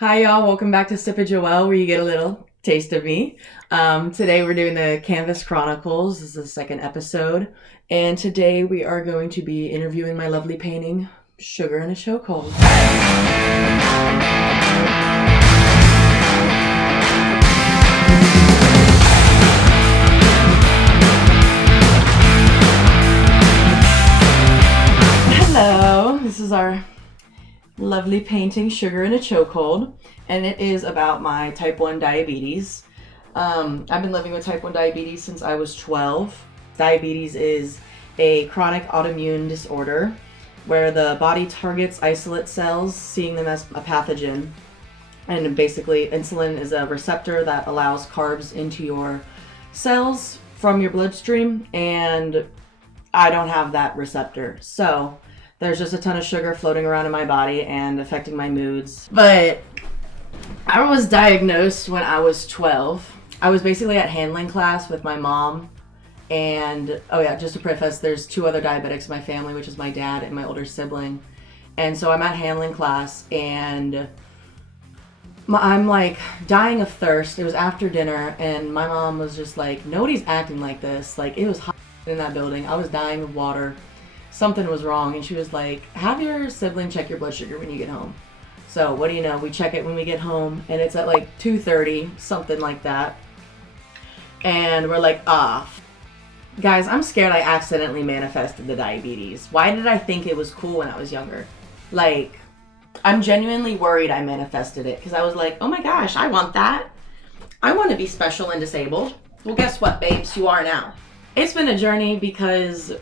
Hi, y'all. Welcome back to Sip of Joelle, where you get a little taste of me. Today, we're doing the Canvas Chronicles. This is the second episode. And today, we are going to be interviewing my lovely painting, Sugar in a Chokehold. Hello. This is our lovely painting, Sugar in a Chokehold, and it is about my type 1 diabetes. I've been living with type 1 diabetes since I was 12. Diabetes is a chronic autoimmune disorder where the body targets isolate cells, seeing them as a pathogen. And basically, insulin is a receptor that allows carbs into your cells from your bloodstream, and I don't have that receptor. So there's just a ton of sugar floating around in my body and affecting my moods. But I was diagnosed when I was 12. I was basically at handling class with my mom. And, oh yeah, just to preface, there's two other diabetics in my family, which is my dad and my older sibling. And so I'm at handling class and I'm like dying of thirst. It was after dinner and my mom was just like, nobody's acting like this. Like, it was hot in that building. I was dying of water. Something was wrong, and she was like, have your sibling check your blood sugar when you get home. So what do you know, we check it when we get home, and it's at like 2:30, something like that, and we're like, guys, I'm scared I accidentally manifested the diabetes. Why did I think it was cool when I was younger? Like, I'm genuinely worried I manifested it, because I was like, oh my gosh, I want that. I want to be special and disabled. Well, guess what, babes, you are now. It's been a journey because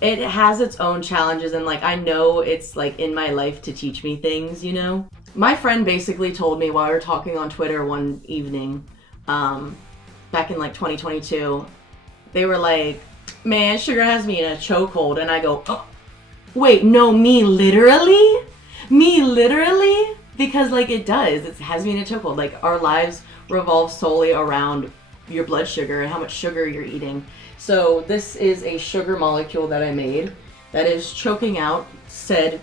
it has its own challenges, and like I know it's like in my life to teach me things, you know. My friend basically told me while we were talking on Twitter one evening, back in like 2022, they were like, man, sugar has me in a chokehold, and I go, oh, wait, no, me literally, because like it does, it has me in a chokehold. Like our lives revolve solely around your blood sugar and how much sugar you're eating. So this is a sugar molecule that I made that is choking out said,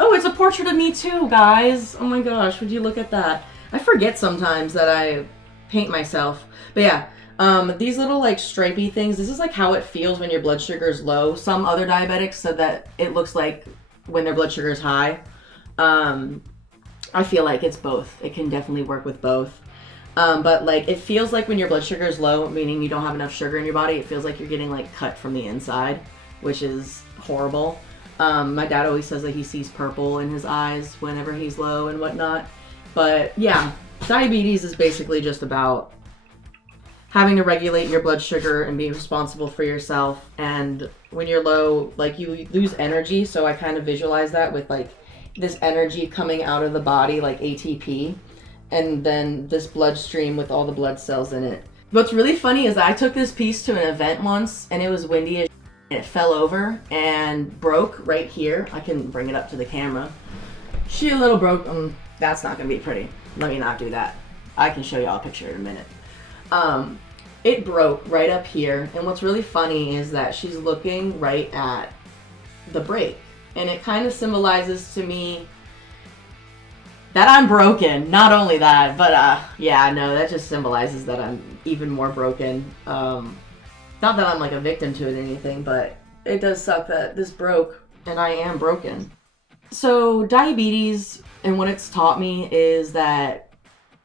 oh, it's a portrait of me too, guys. Oh my gosh, would you look at that? I forget sometimes that I paint myself. But yeah, these little like stripy things, this is like how it feels when your blood sugar is low. Some other diabetics said that it looks like when their blood sugar is high. I feel like it's both. It can definitely work with both. But like it feels like when your blood sugar is low, meaning you don't have enough sugar in your body, it feels like you're getting like cut from the inside, which is horrible. My dad always says that he sees purple in his eyes whenever he's low and whatnot. But yeah, diabetes is basically just about having to regulate your blood sugar and be responsible for yourself. And when you're low, like you lose energy. So I kind of visualize that with like this energy coming out of the body, like ATP. And then this bloodstream with all the blood cells in it. What's really funny is I took this piece to an event once and it was windy as and it fell over and broke right here. I can bring it up to the camera. She a little broke. That's not gonna be pretty. Let me not do that. I can show y'all a picture in a minute. It broke right up here, and what's really funny is that she's looking right at the break, and it kind of symbolizes to me that I'm broken. Not only that, but yeah, no, that just symbolizes that I'm even more broken. Not that I'm like a victim to it or anything, but it does suck that this broke and I am broken. So diabetes and what it's taught me is that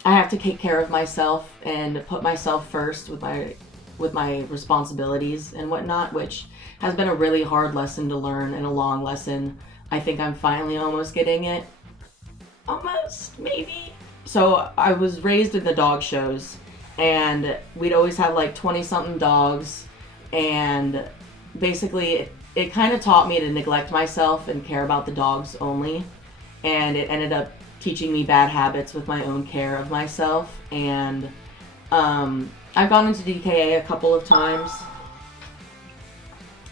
I have to take care of myself and put myself first with my responsibilities and whatnot, which has been a really hard lesson to learn and a long lesson. I think I'm finally almost getting it. Almost, maybe. So I was raised in the dog shows, and we'd always have like 20-something dogs, and basically it kind of taught me to neglect myself and care about the dogs only, and it ended up teaching me bad habits with my own care of myself. And I've gone into DKA a couple of times,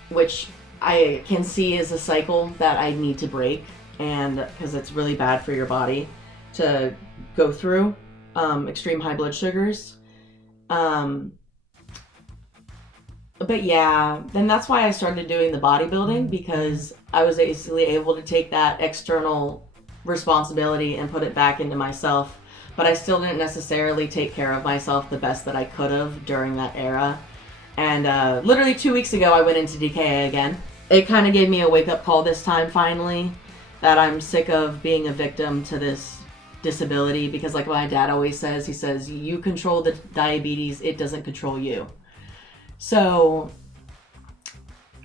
which I can see is a cycle that I need to break. And because it's really bad for your body to go through extreme high blood sugars. But yeah, then that's why I started doing the bodybuilding, because I was basically able to take that external responsibility and put it back into myself. But I still didn't necessarily take care of myself the best that I could have during that era. And literally 2 weeks ago, I went into DKA again. It kind of gave me a wake-up call this time, finally, that I'm sick of being a victim to this disability. Because like my dad always says, he says, you control the diabetes, it doesn't control you. So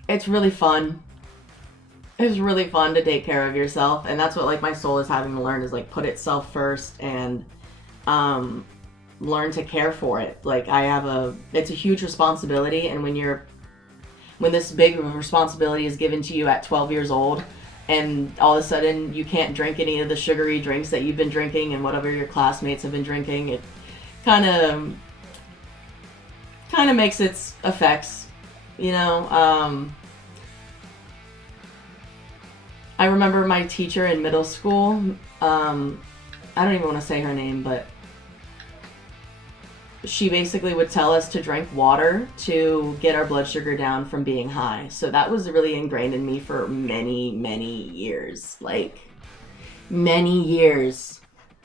it's really fun. It's really fun to take care of yourself. And that's what like my soul is having to learn, is like put itself first and learn to care for it. Like it's a huge responsibility. And when this big responsibility is given to you at 12 years old, and all of a sudden you can't drink any of the sugary drinks that you've been drinking and whatever your classmates have been drinking, it kind of makes its effects, you know. I remember my teacher in middle school, I don't even want to say her name, but she basically would tell us to drink water to get our blood sugar down from being high. So that was really ingrained in me for many, many years. Like, many years.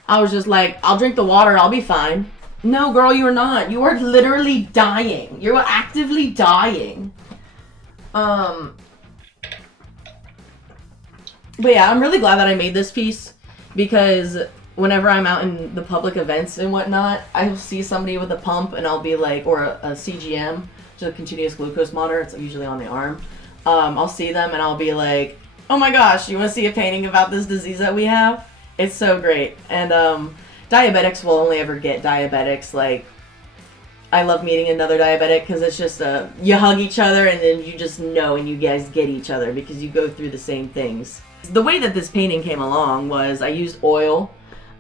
I was just like, I'll drink the water, I'll be fine. No, girl, you're not. You are literally dying. You're actively dying. But yeah, I'm really glad that I made this piece, because whenever I'm out in the public events and whatnot, I'll see somebody with a pump and I'll be like, or a CGM, which is a continuous glucose monitor, it's usually on the arm. I'll see them and I'll be like, oh my gosh, you want to see a painting about this disease that we have? It's so great. And diabetics will only ever get diabetics. Like, I love meeting another diabetic because it's just you hug each other and then you just know, and you guys get each other because you go through the same things. The way that this painting came along was I used oil.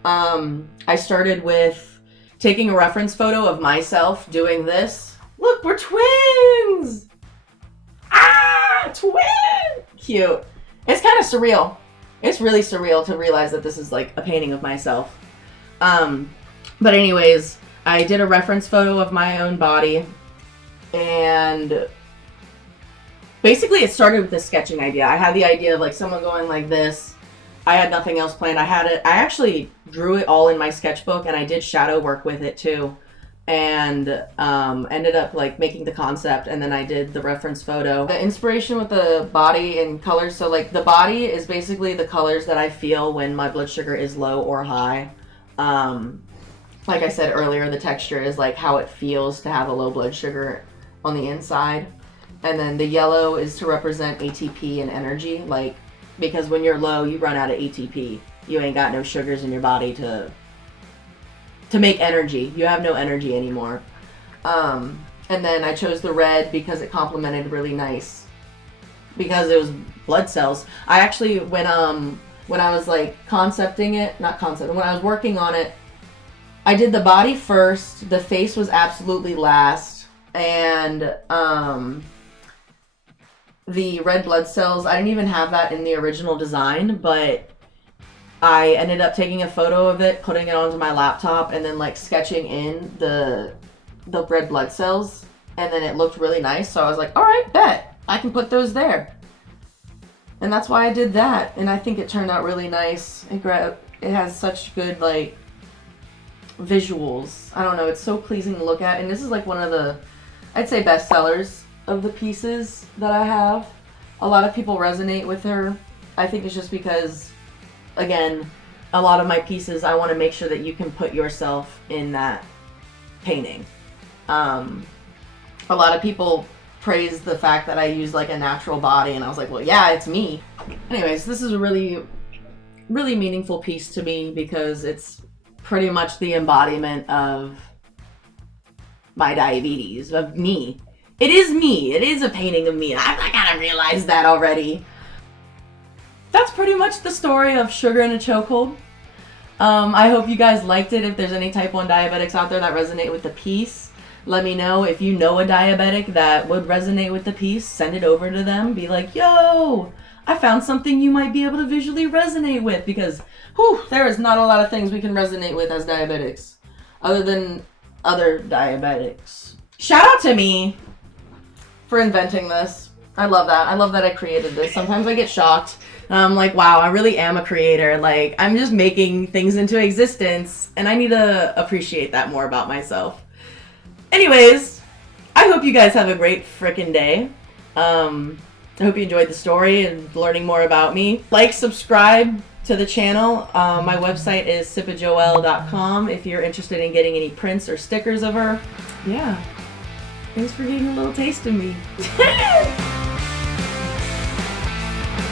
I started with taking a reference photo of myself doing this. Look, we're twins! Ah, twin! Cute. It's kind of surreal. It's really surreal to realize that this is like a painting of myself. But anyways, I did a reference photo of my own body, and basically it started with this sketching idea. I had the idea of like someone going like this. I had nothing else planned. I actually drew it all in my sketchbook, and I did shadow work with it too, and ended up like making the concept, and then I did the reference photo. The inspiration with the body and colors, so like the body is basically the colors that I feel when my blood sugar is low or high. Like I said earlier, the texture is like how it feels to have a low blood sugar on the inside. And then the yellow is to represent ATP and energy, like, because when you're low, you run out of ATP. You ain't got no sugars in your body to make energy. You have no energy anymore. And then I chose the red because it complemented really nice, because it was blood cells. I actually, when I was like when I was working on it, I did the body first, the face was absolutely last, and the red blood cells, I didn't even have that in the original design, but I ended up taking a photo of it, putting it onto my laptop, and then like sketching in the red blood cells, and then it looked really nice, so I was like, alright, bet, I can put those there. And that's why I did that, and I think it turned out really nice. It has such good like visuals. I don't know, it's so pleasing to look at, and this is like one of the, I'd say, best sellers of the pieces that I have. A lot of people resonate with her. I think it's just because, again, a lot of my pieces, I want to make sure that you can put yourself in that painting. A lot of people praise the fact that I use like a natural body, and I was like, well, yeah, it's me. Anyways, this is a really, really meaningful piece to me because it's pretty much the embodiment of my diabetes, of me. It is me. It is a painting of me. I kind of realized that already. That's pretty much the story of Sugar in a Chokehold. I hope you guys liked it. If there's any type 1 diabetics out there that resonate with the piece, let me know. If you know a diabetic that would resonate with the piece, send it over to them. Be like, yo, I found something you might be able to visually resonate with, because there is not a lot of things we can resonate with as diabetics other than other diabetics. Shout out to me for inventing this. I love that. I love that I created this. Sometimes I get shocked. I'm like, wow, I really am a creator. Like, I'm just making things into existence, and I need to appreciate that more about myself. Anyways, I hope you guys have a great frickin' day. I hope you enjoyed the story and learning more about me. Like, subscribe to the channel. My website is cipriotti.com if you're interested in getting any prints or stickers of her. Yeah. Thanks for getting a little taste of me.